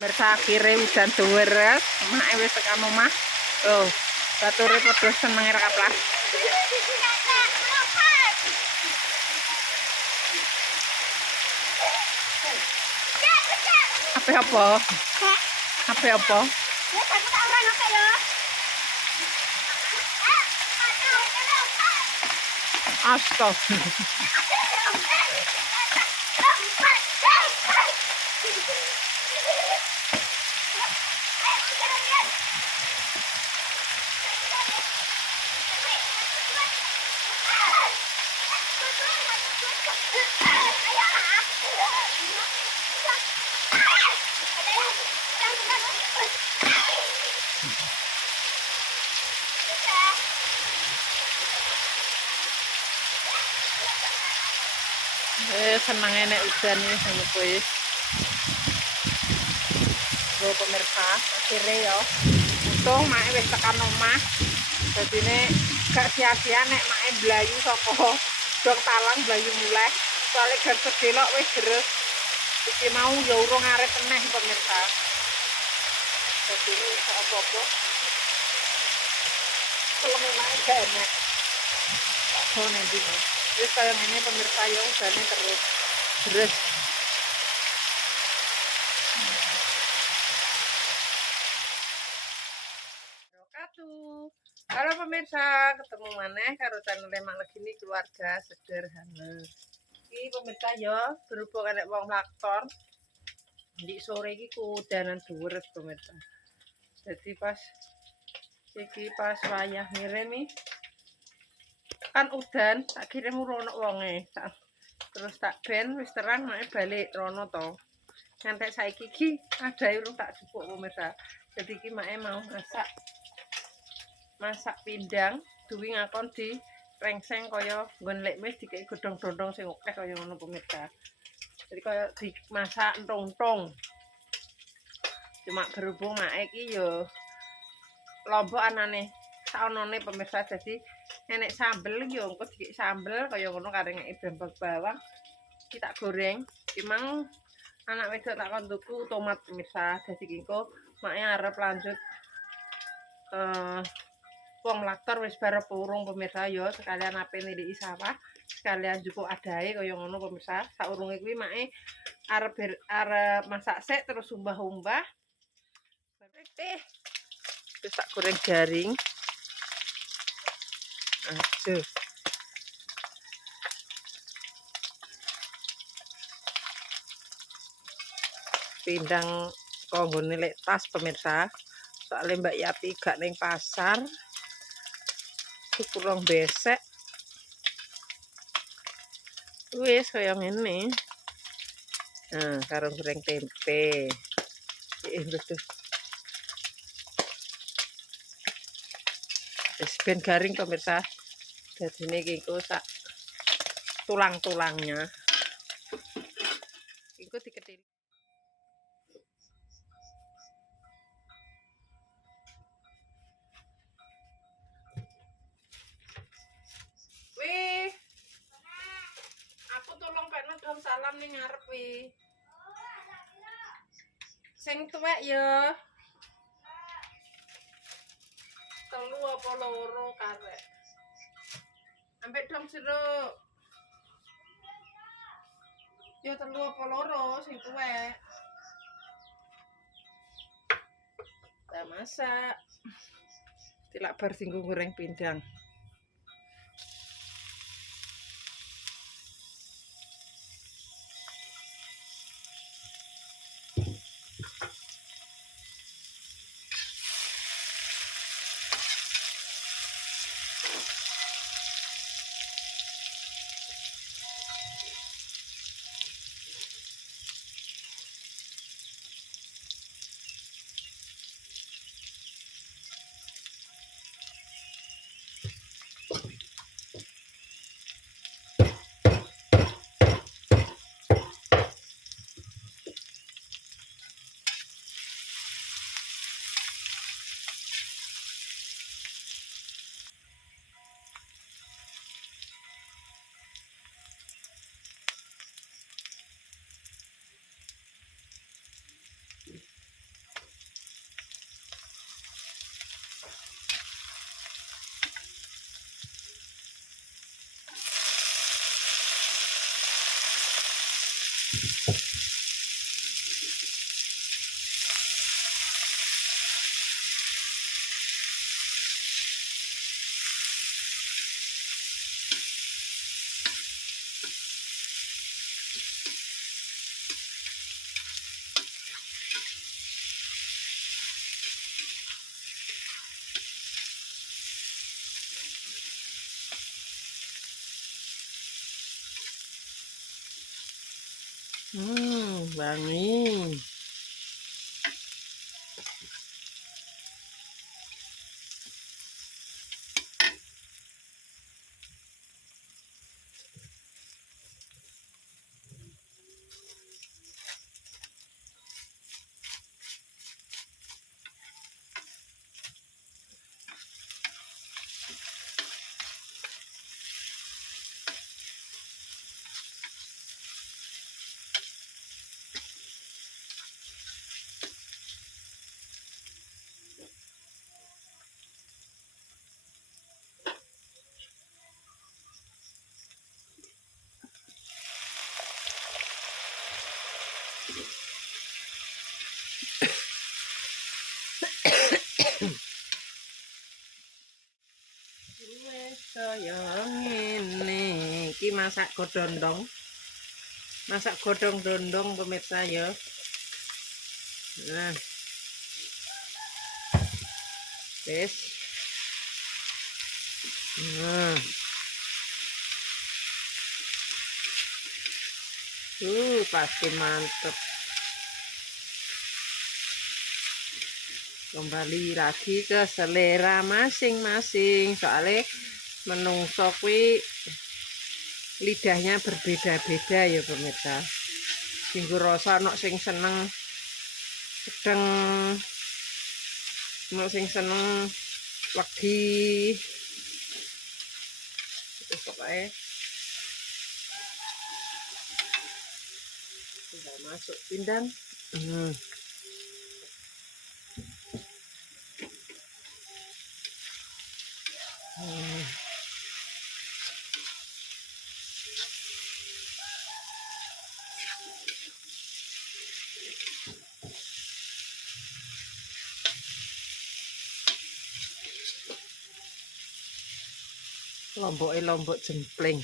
Bersakire hujan deres, mak wis tekan omah. Tuh, bature padha seneng ra kaplas. Apa? Apa? Astaga. Seneng nek udan iki sama kowe. Bro pemirsa, akhirnya ya. Untung mak wis tekan omah. Dadine gak sia-sia nek mak blayu saka dok talang blayu muleh. Soale gar sedelok wis deres. Iki mau ya urung arep eneh pemirsa. Dadine iso apa-apa. Kelemene gak enak. Oh nanti nih. Terus kayak ini pemirsa ya udahnya terus deres. Halo pemirsa, ketemu maneh karo channel Mak Legini Keluarga Sederhana. Iki pemirsa ya, berhubung nek wong lakton. Di sore iki kudanan dhuwur pemirsa. Jadi pas wayah ngirim kan udan, tak kirim rono wonge. Terus tak ben wis terang nek balik rono to. Ngantek saiki iki adae urung tak jupuk pemirsa. Jadi iki mak mau masak pindang duwi ngakon di rengseng kaya nggon lek wis dikek godhong-dondong sing akeh kaya ngono pemirsa. Jadi kaya dimasak entung-entung. Cuma berhubung mak iki yo lombok anane saonone pemirsa, jadi nenek sambel yo engko dikek sambel kaya ngono karo ngeki bambang bawang kita goreng. Memang anak wedok tak kon tuku tomat pemirsa. Jadi engko mak arep lanjut wong laktor wis barep urung pemirsa ya, sekalian ape niliki sawah, sekalian jupuk adahe kaya ngono pemirsa. Saurunge kuwi make arep masak sik terus umbah-umbah. Terus tak goreng garing. Aduh. Pindang konggone lek tas pemirsa. Soalnya Mbak Yati gak ning pasar. Kurang besek. Wis kaya ngene. Nah, karo goreng tempe. Betul. Wis ben garing pemirsa. Dadine iki engko sak tulang-tulangnya. Engko diketil. Wih. Aku tolong pengen dong salam ning ngarep wi. Sing tuwek ya. 3 apa 2 karek. Ambek dong jeruk. Ya 3 apa 2 sing tuwek. Kita masak. Tilak bar singgung goreng pindang. Wangi. Wes kaya ngene iki masak godhong. Masak godhong dondong pemirsa ya. Nah, wes. Nah. Pasti mantep. Kembali lagi ke selera masing-masing. Soalnya menungso kuwi lidahnya berbeda-beda ya pemirsa. Minggu rasa nok sing seneng sedeng, nok sing seneng legi. Terus pokoknya tinggal masuk pindang. Lombok jempling.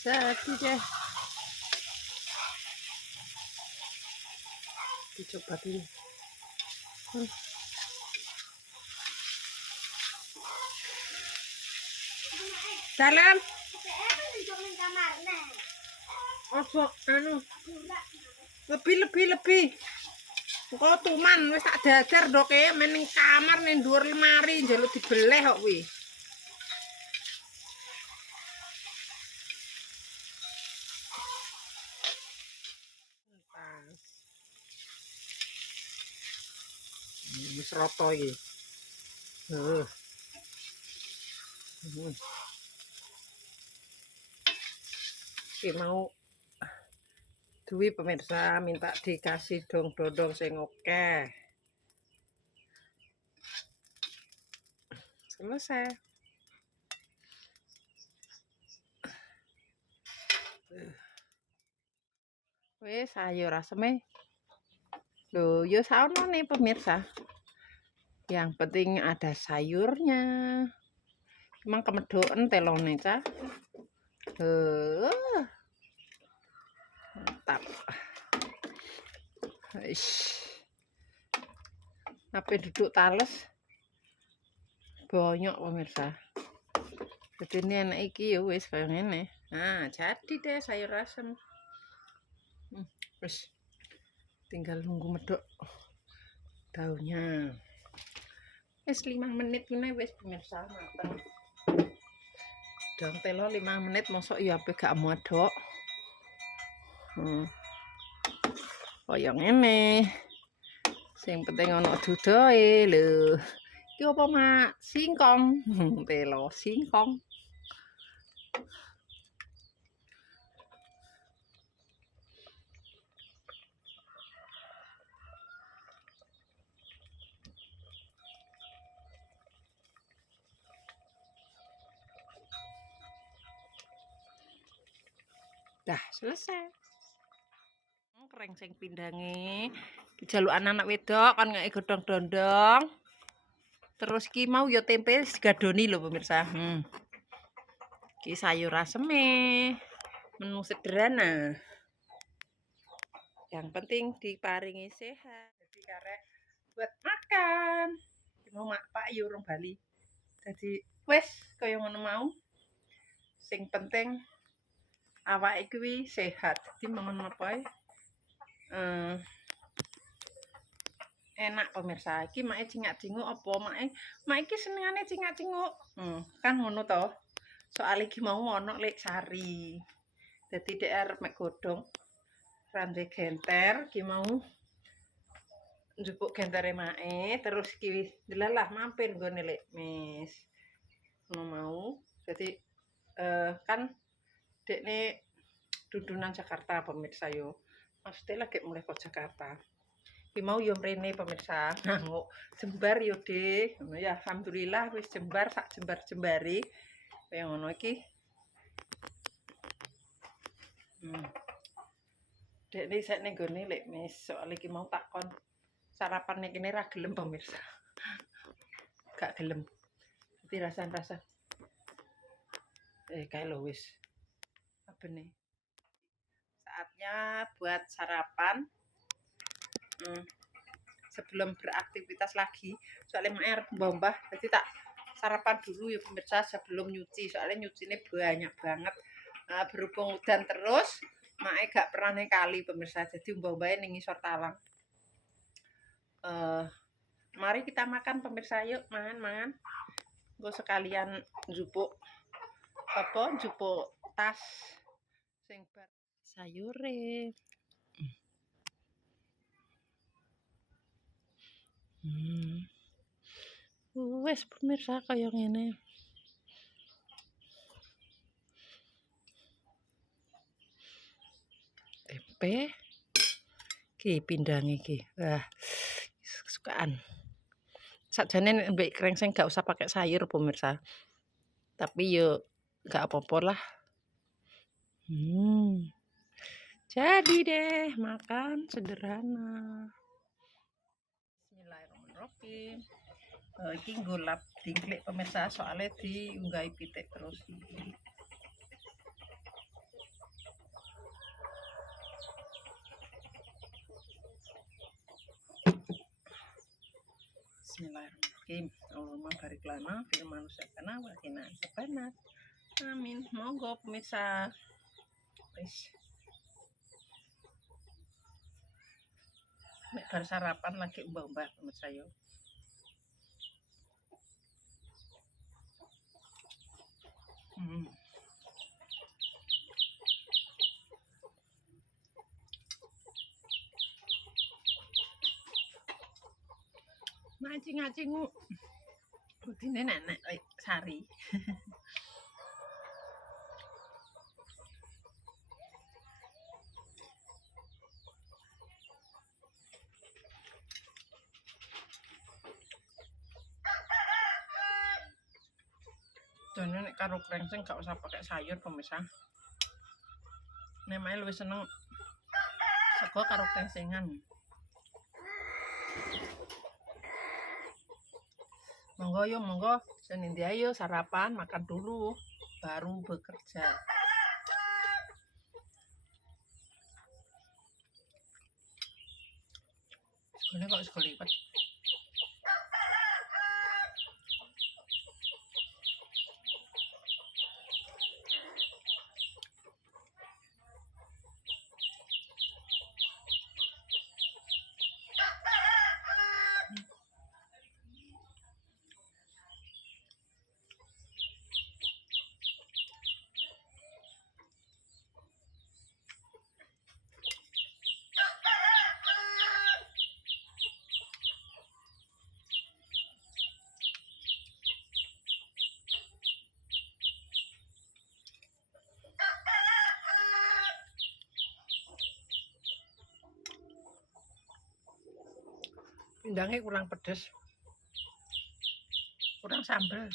Jadi deh. Dicoba dulu. Salam. Ojo anu. Lebih. Kok tuman wis tak dadar ndok e men ning kamar ning dhuwur lemari njaluk dibeleh kok kuwi. Wis rata iki. Iki mau Dwi pemirsa minta dikasih dong-dodong sing oke. Selesai. Wis sayur aseme. Loh, yo saono nih pemirsa. Yang penting ada sayurnya. Emang kemedoken telone cah. Mantap. Apa duduk tales banyak pemirsa. Jadi ini enak iki ya wis kaya ngene. Nah, jadi deh sayur asem. Wis tinggal nunggu medok daunnya. Wis 5 menit ngene wis pemirsa mateng. Dang telo 5 menit mosok ya ape gak modok. Kaya ngene. Sing penting ana dudoe lho. Iki apa mak? Singkong. Telo singkong. Dah selesai. Krengseng pindange dijaluk anak wedok kan ngeke godhong dondong. Terus ki mau ya tempe digadoni lho pemirsa. Ki sayur aseme. Menu sederhana. Yang penting diparingi sehat. Jadi karek buat makan. Mau mak pak ya urung bali. Jadi Wes kaya ngono mau. Sing penting awake kuwi sehat. Dadi mangan apa ae enak pemirsa. Iki make cingak-cinguk apa make iki senengane cingak-cinguk. Kan ngono to. Soal iki mau ono lek sari. Dadi dhek arep mek godhong rande genter iki mau njupuk gentere mae terus iki delalah mampir nggone lek mis. Ngono mau. Jadi kan dekne dudunan Jakarta pemirsa yo. Maksudnya lagi mulai ke Jakarta. Ki mau yo mrene pemirsa. Nanguk jembar yo, Dik. Ngono ya alhamdulillah wis jembar sak jembar-jembare. Kaya ngono iki. Dekne sik ning gone lek mis soal iki mau takon sarapan ning kene ra gelem pemirsa. Gak gelem. Dadi rasan-rasan. Kayak lo wis. Apa nih? Saatnya buat sarapan. Sebelum beraktivitas lagi. Soalnya mae arep mbah-mbah, jadi tak sarapan dulu ya pemirsa sebelum nyuci. Soalnya nyucine banyak banget. Berhubung udan terus, mae gak pernah nih kali pemirsa. Jadi mbah-mbahnya ning ngisor talang. Mari kita makan pemirsa, yuk mangan-mangan. Gue sekalian njupuk njupuk tas sing bar sayure. Wes pemirsa kaya ngene. Tempe. Iki pindang iki. Wah, kesukaan. Sakjane nek mbek krengseng gak usah pakai sayur pemirsa. Tapi yo gak apa-apa lah. Jadi deh makan sederhana. Bismillahirrahmanirrahim. Iki golap dingklik pemirsa soalnya diunggahi pitik terus. Bismillahirrahmanirrahim. Allahumma barik lana fil manusyakana wa qina adzabannar. Amin. Monggo pemirsa. Wis. Nek bar sarapan lagi mbah-mbah pemirsa yo. Ngacing-ngacinguk. Budine nenek sari. Jane nek karo krengseng gak usah pakai sayur pemirsa. Nek mae luwih seneng sego karo krengsengan. Monggo yo monggo, senindi ayo sarapan, makan dulu baru bekerja. Ini kok sego liwet. Pindangnya kurang pedes, kurang sambal.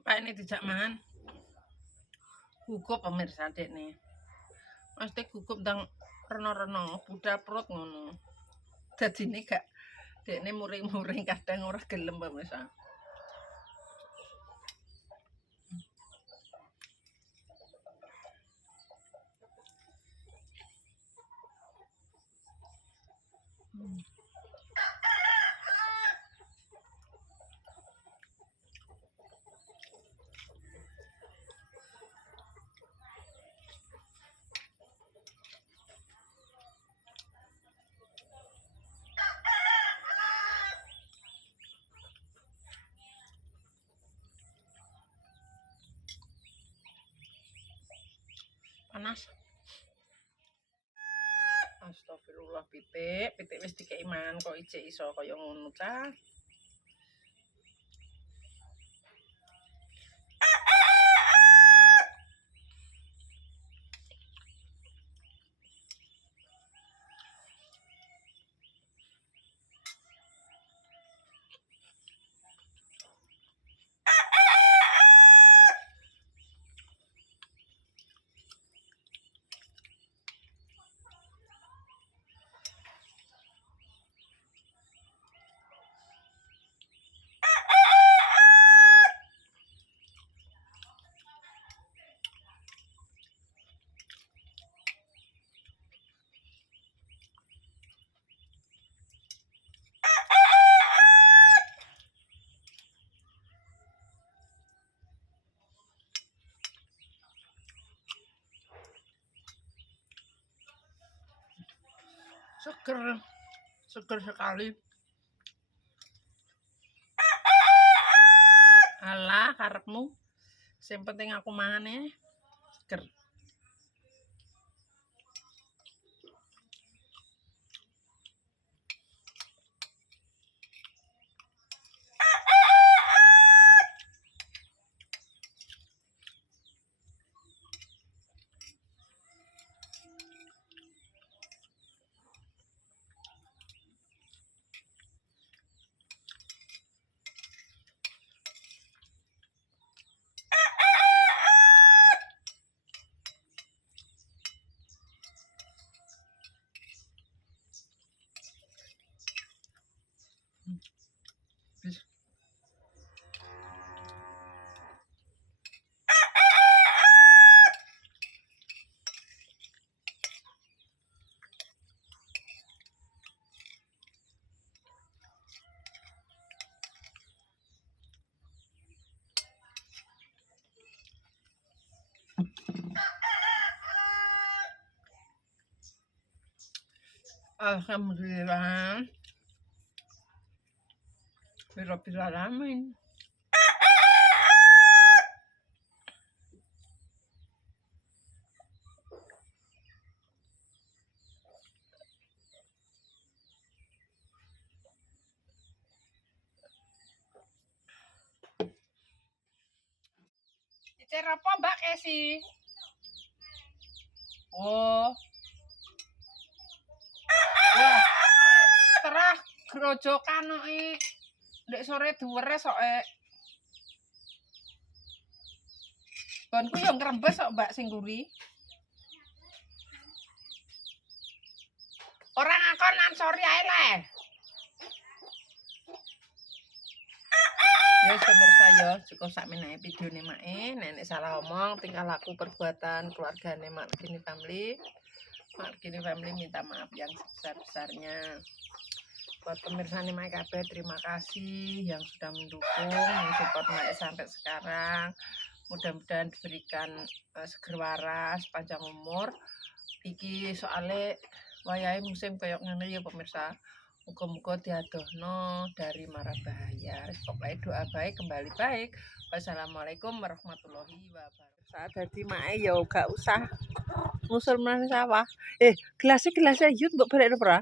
Pak ini dijak mangan. Gugup pemirsa dekne. Mesti gugup ndang reno-reno, budal perut ngono. Dadine gak dekne muring-muring kadang ora gelem pemirsa. Panas. Astagfirullah pitik wis dikeki mangan kok ijek iso kaya ngono ta. Seger sekali. Alah karepmu. Sing penting aku mangan ya. Seger. Alhamdulillah. Rabbil alamin. Icer apa Mbak Kesi? Oh. Wah. Terah grojokan kok ndek sore duwere soke. Bonku yo ngrembes kok Mbak sing nguri. Ora ngakon ansori ae le. Ya pemirsa yo, cukup sakmenae videone mae. Nenek salah omong, tingkah laku perbuatan keluargane Margini Family. Margini Family minta maaf yang sebesar-besarnya. Buat pemirsa Mae kabeh terima kasih yang sudah mendukung, mensupport Mae sampai sekarang. Mudah-mudahan diberikan seger waras, panjang umur. Iki soale wayahe musim koyo ngene ya pemirsa. Muga-muga diadohno dari mara bahaya. Pokoknya doa baik kembali baik. Wassalamualaikum warahmatullahi wabarakatuh. Saat dadi Mae ya gak usah ngusul menang sawah. Gelasnya yut mbok balik ora?